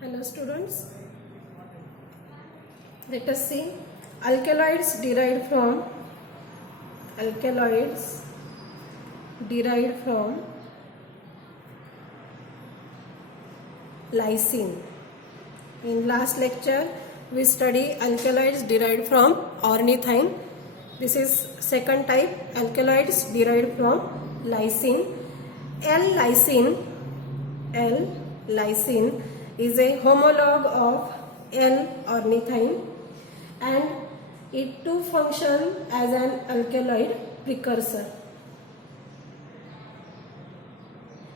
Hello students, let us see alkaloids derived from lysine. In last lecture we study alkaloids derived from ornithine. This is second type, alkaloids derived from lysine. L-lysine is a homologue of L-ornithine and it too functions as an alkaloid precursor.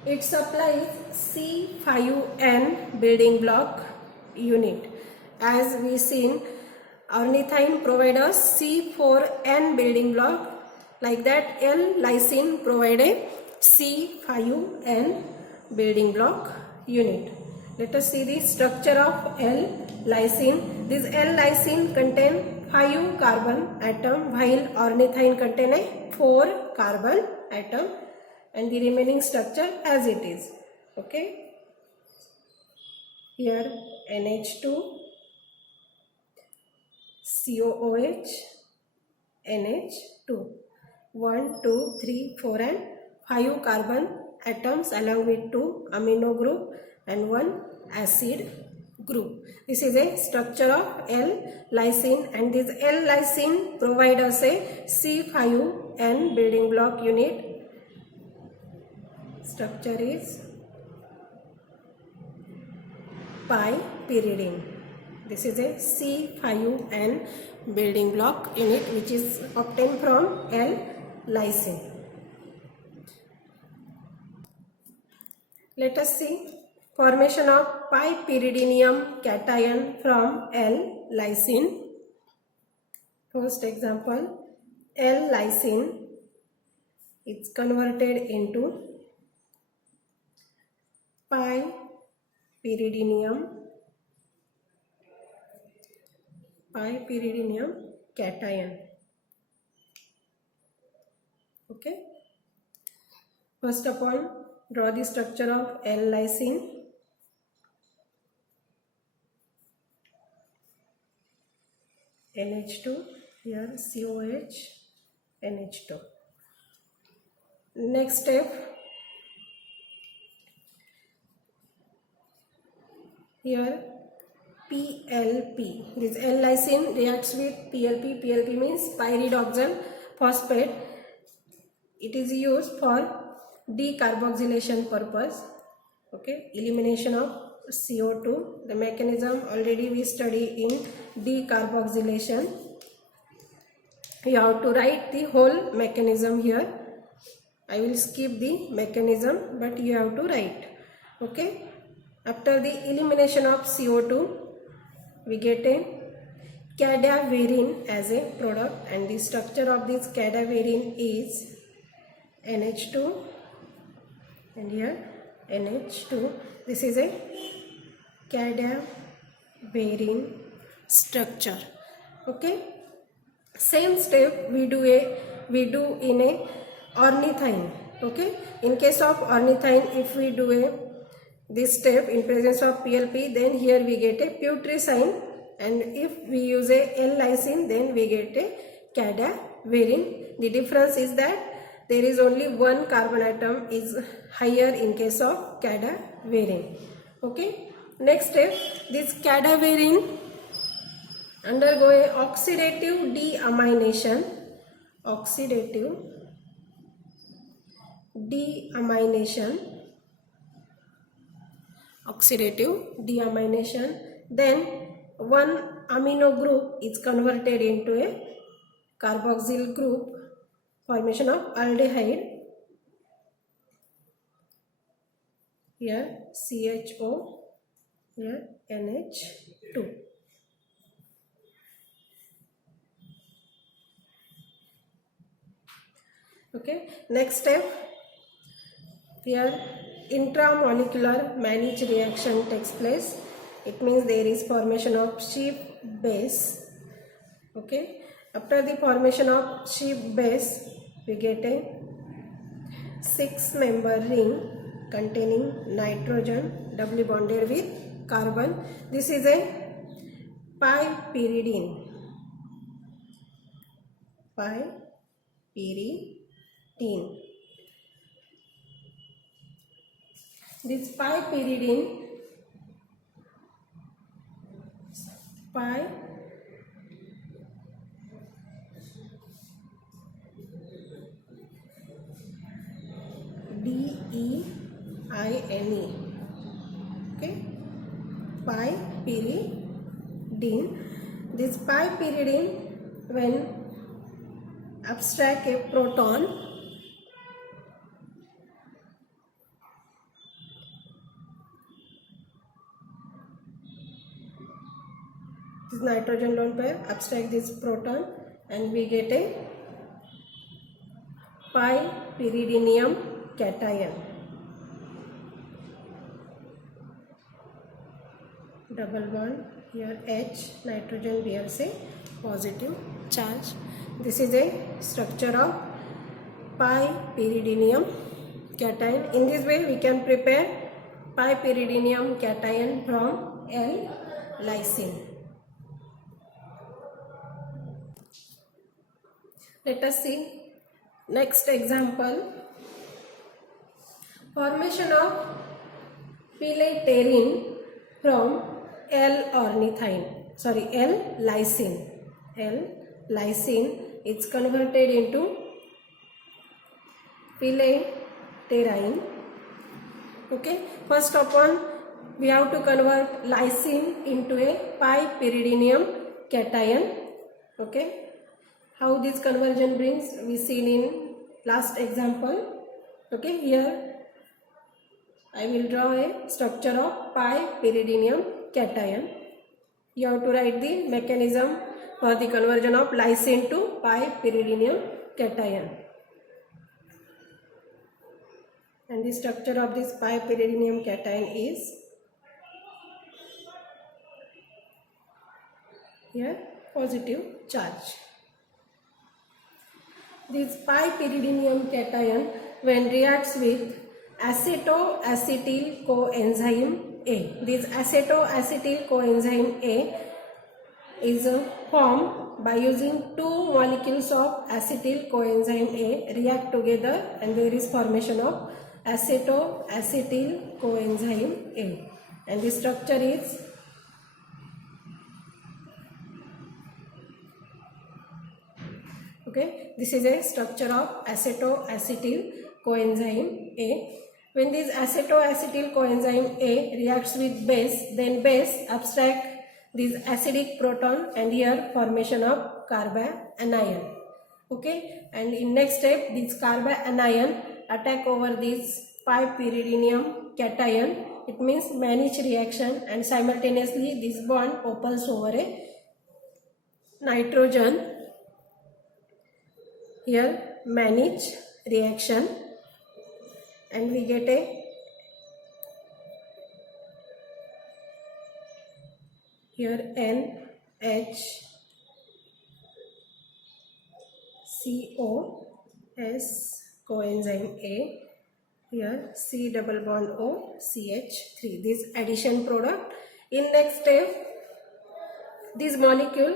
It supplies C5N building block unit. As we seen, ornithine provides us C4N building block, like that L-lysine provides a C5N building block unit. Let us see the structure of L-lysine. This L-lysine contains 5 carbon atom while ornithine contains a 4 carbon atom, and the remaining structure as it is. Okay. Here NH2, COOH, NH2. 1, 2, 3, 4 and 5 carbon atoms along with 2 amino group and 1 acid group. This is a structure of L-lysine, and this L-lysine provides us a C5N building block unit. Structure is pi-pyridine. This is a C5N building block unit which is obtained from L-lysine. Let us see formation of pi-pyridinium cation from L-lysine. First example, L-lysine is converted into pi-pyridinium cation. Okay. First of all, draw the structure of L-lysine. NH2, here COH, NH2. Next step, here PLP. This L-lysine reacts with PLP. PLP means pyridoxal phosphate. It is used for decarboxylation purpose. Okay, elimination of CO2. The mechanism already we study in decarboxylation. You have to write the whole mechanism here. I will skip the mechanism, but you have to write. Okay. After the elimination of CO2, we get a cadaverine as a product, and the structure of this cadaverine is NH2 and here NH2. This is a cadaverine structure. Okay. Same step we do in a ornithine. Okay. In case of ornithine, if we do this step in presence of PLP, then here we get a putrescine, and if we use a L-lysine, then we get a cadaverine. The difference is that there is only one carbon atom is higher in case of cadaverine. Okay. Next step, this cadaverine undergo a oxidative deamination. Then one amino group is converted into a carboxyl group, formation of aldehyde. Here CHO, here NH2. Okay. Next step, here intramolecular Mannich reaction takes place. It means there is formation of Schiff base. Okay. After the formation of Schiff base, we get a 6-member ring containing nitrogen doubly bonded with carbon. This is a pyperidine. Pyperidine. This pyperidine, DEINE. Okay, pyperidine. This pyperidine, when abstract a proton, this nitrogen lone pair abstract this proton, and we get a pyperidinium cation. Double bond here H, nitrogen bears a positive charge. This is a structure of pyperidinium cation. In this way we can prepare pyperidinium cation from L-lysine. Let us see next example. Formation of pileterine from L-lysine. L-lysine is converted into pileterine. Okay, first of all we have to convert lysine into a pyperidinium cation. Okay, how this conversion brings we seen in last example. Okay, here I will draw a structure of pyperidinium cation. You have to write the mechanism for the conversion of lysine to pyperidinium cation. And the structure of this pyperidinium cation is here positive charge. This pyperidinium cation, when reacts with acetoacetyl coenzyme A, this acetoacetyl coenzyme A is formed by using two molecules of acetyl coenzyme A react together, and there is formation of acetoacetyl coenzyme A, and the structure is okay. This is a structure of acetoacetyl coenzyme A. When this acetoacetyl coenzyme A reacts with base, then base abstract this acidic proton, and here formation of carbanion. Okay, and in next step this carbanion attack over this pyperidinium cation. It means Mannich reaction, and simultaneously this bond opens over a nitrogen. Here Mannich reaction, and we get a here NHCOS coenzyme A, here C double bond O CH3, this addition product. In next step this molecule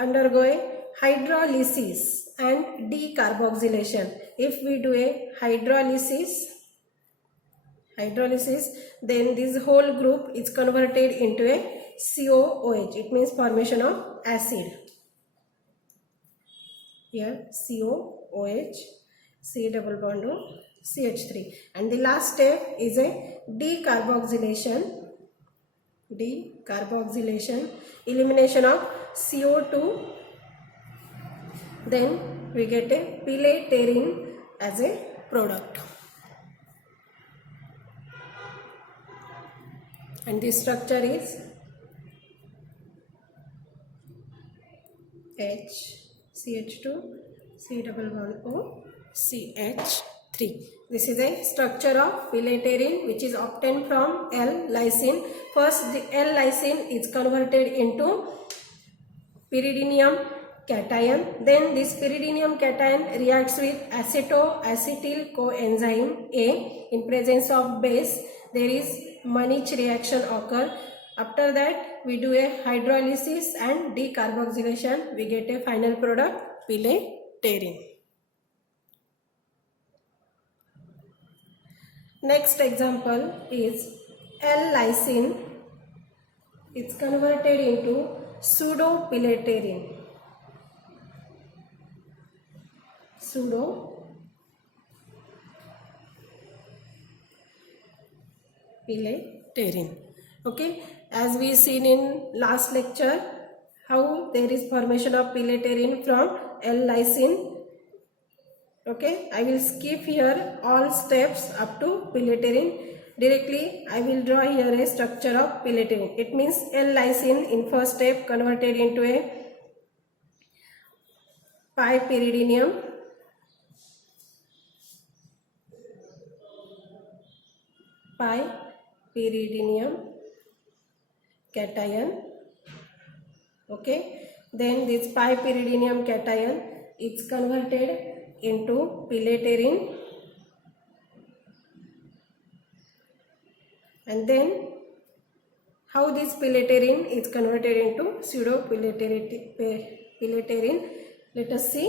undergo a hydrolysis and decarboxylation. If we do a hydrolysis, then this whole group is converted into a COOH. It means formation of acid. Here COOH, C double bond O CH3, and the last step is a decarboxylation, elimination of CO2. Then we get a pileterine as a product, and this structure is HCH2 C double bond O CH3. This is a structure of pileterine which is obtained from L-lysine. First the L-lysine is converted into pyridinium cation. Then this pyridinium cation reacts with acetoacetyl coenzyme A. In presence of base, there is Mannich reaction occur. After that, we do a hydrolysis and decarboxylation. We get a final product, pileterine. Next example is L-lysine. It's converted into pseudopileterine. Pseudopileterine. Okay, as we seen in last lecture, how there is formation of pileterine from L-lysine. Okay, I will skip here all steps up to pileterine. Directly, I will draw here a structure of pileterine. It means L-lysine in first step converted into a pi-pyridinium. Pi-pyridinium cation. Okay, then this pi-pyridinium cation is converted into pileterine, and then how this pileterine is converted into pseudopileterine. Let us see.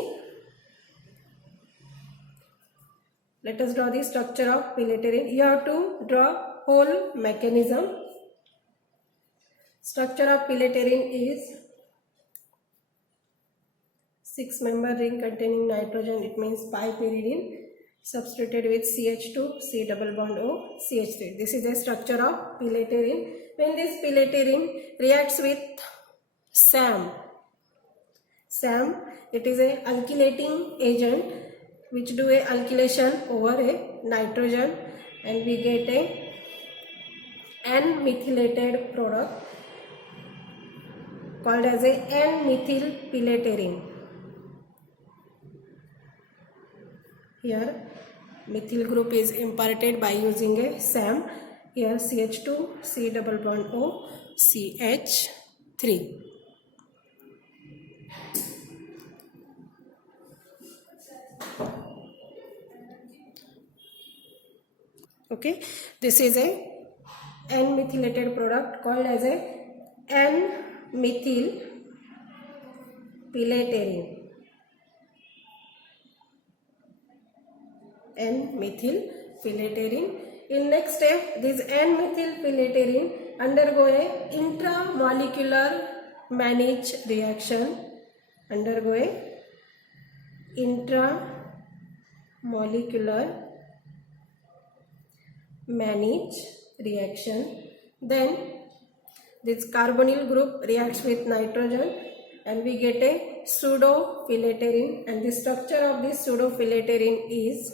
Let us draw the structure of pileterine. You have to draw whole mechanism. Structure of pileterine is 6-member ring containing nitrogen. It means pi-pyridine substituted with CH2, C double bond O, CH3. This is the structure of pileterine. When this pileterine reacts with SAM, it is a alkylating agent which do a alkylation over a nitrogen, and we get a N-methylated product called as a N-methylpileterine. Here methyl group is imparted by using a SAM. Here CH2, C double bond O, CH3. Okay, this is a N-methylated product called as a N-methylpileterine. N-methylpileterine. In next step, this N-methylpileterine undergo a intramolecular Mannich reaction. Undergo a intramolecular Mannich reaction. Then this carbonyl group reacts with nitrogen, and we get a pseudopileterine, and the structure of this pseudopileterine is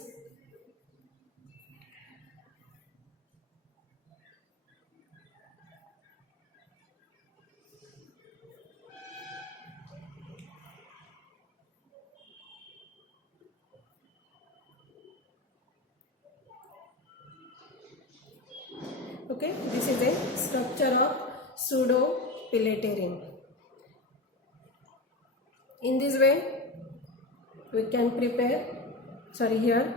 okay, this is a structure of pseudopileterine. In this way, we can prepare, here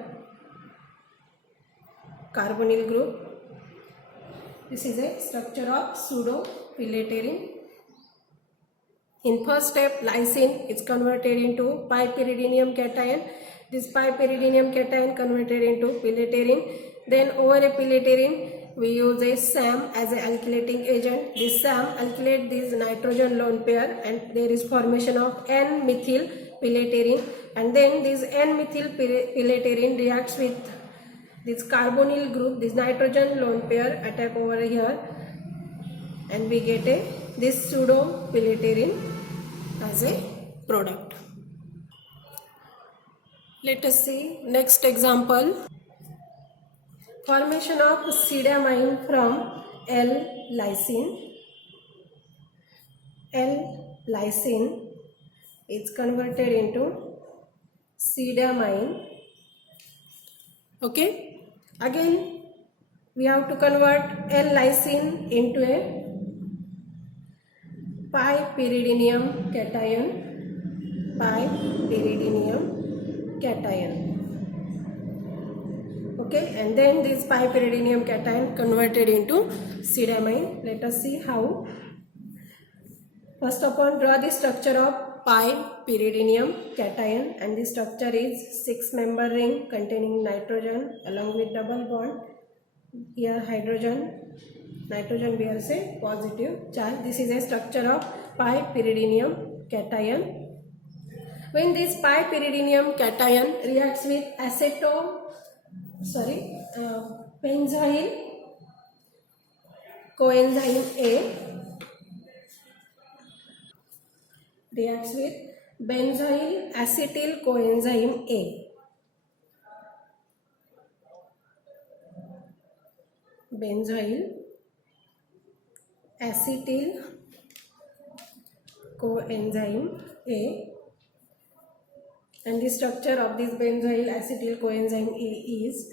carbonyl group. This is a structure of pseudopileterine. In first step, lysine is converted into pi-pyridinium cation. This pi-pyridinium cation converted into pileterine. Then over a pileterine, we use a SAM as an alkylating agent. This SAM alkylates this nitrogen lone pair, and there is formation of N-methylpileterine, and then this N-methylpileterine reacts with this carbonyl group, this nitrogen lone pair attack over here, and we get this pseudopileterine as a product. Let us see next example. Formation of pseudoamine from L-lysine. L-lysine is converted into pseudoamine. Okay. Again, we have to convert L-lysine into a pi-pyridinium cation. Okay, and then this pi pyridinium cation converted into C-diamine. Let us see how. First of all, draw the structure of pi pyridinium cation, and the structure is 6-member ring containing nitrogen along with double bond. Here nitrogen bears a positive charge. This is a structure of pi pyridinium cation. When this pi pyridinium cation reacts with benzyl coenzyme A, reacts with benzyl acetyl coenzyme A. Benzyl acetyl coenzyme A, and the structure of this benzyl acetyl coenzyme A is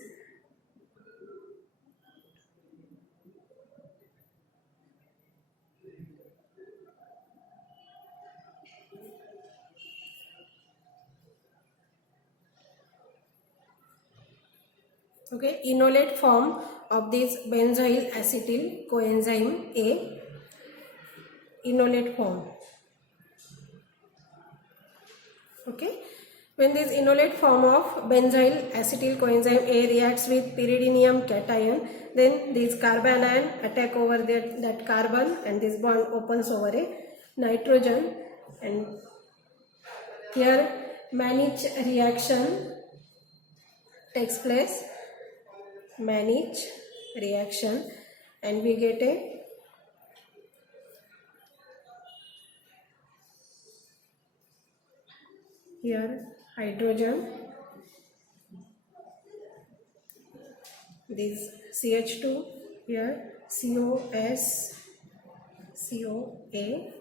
enolate form of this benzyl acetyl coenzyme A, enolate form. When this enolate form of benzyl acetyl coenzyme A reacts with pyridinium cation, then this carbon ion attack over that carbon, and this bond opens over a nitrogen, and here Mannich reaction takes place. Mannich reaction, and we get a here hydrogen, this CH2, here COS, COA,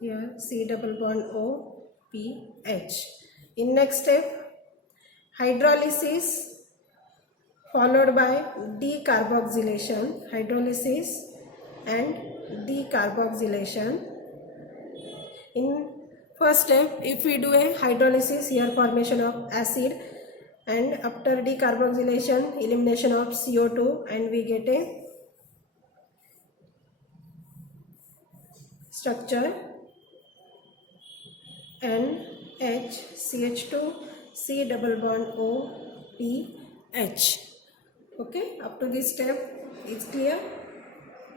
here C double bond O, PH. In next step, hydrolysis followed by decarboxylation, hydrolysis and decarboxylation. In first step, if we do a hydrolysis, here formation of acid, and after decarboxylation, elimination of CO2, and we get a structure NHCH2 C double bond O, PH. Okay, up to this step is clear.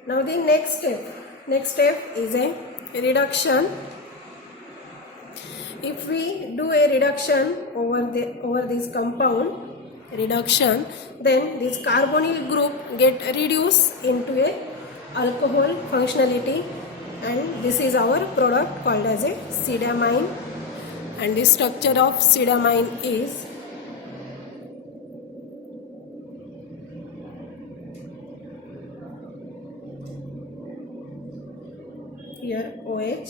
Now the next step is a reduction. If we do a reduction over this compound reduction, then this carbonyl group get reduced into a alcohol functionality, and this is our product called as a C-diamine, and the structure of C-diamine is here OH,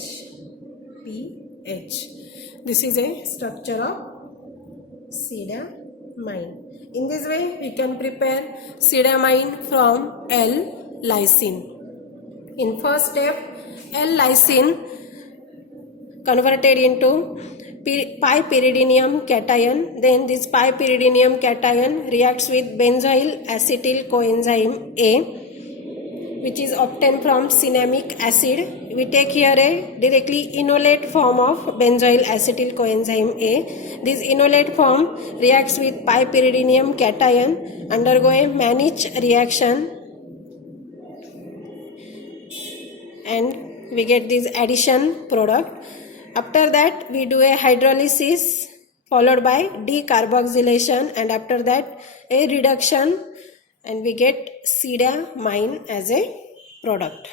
PH. This is a structure of C-diamine. In this way, we can prepare C-diamine from L-lysine. In first step, L-lysine converted into pi pyridinium cation. Then this pi pyridinium cation reacts with benzyl acetyl coenzyme A, which is obtained from cinnamic acid. We take here a directly enolate form of benzyl acetyl coenzyme A. This enolate form reacts with pi pyridinium cation, undergo a Mannich reaction, and we get this addition product. After that, we do a hydrolysis followed by decarboxylation, and after that a reduction, and we get C-diamine as a product.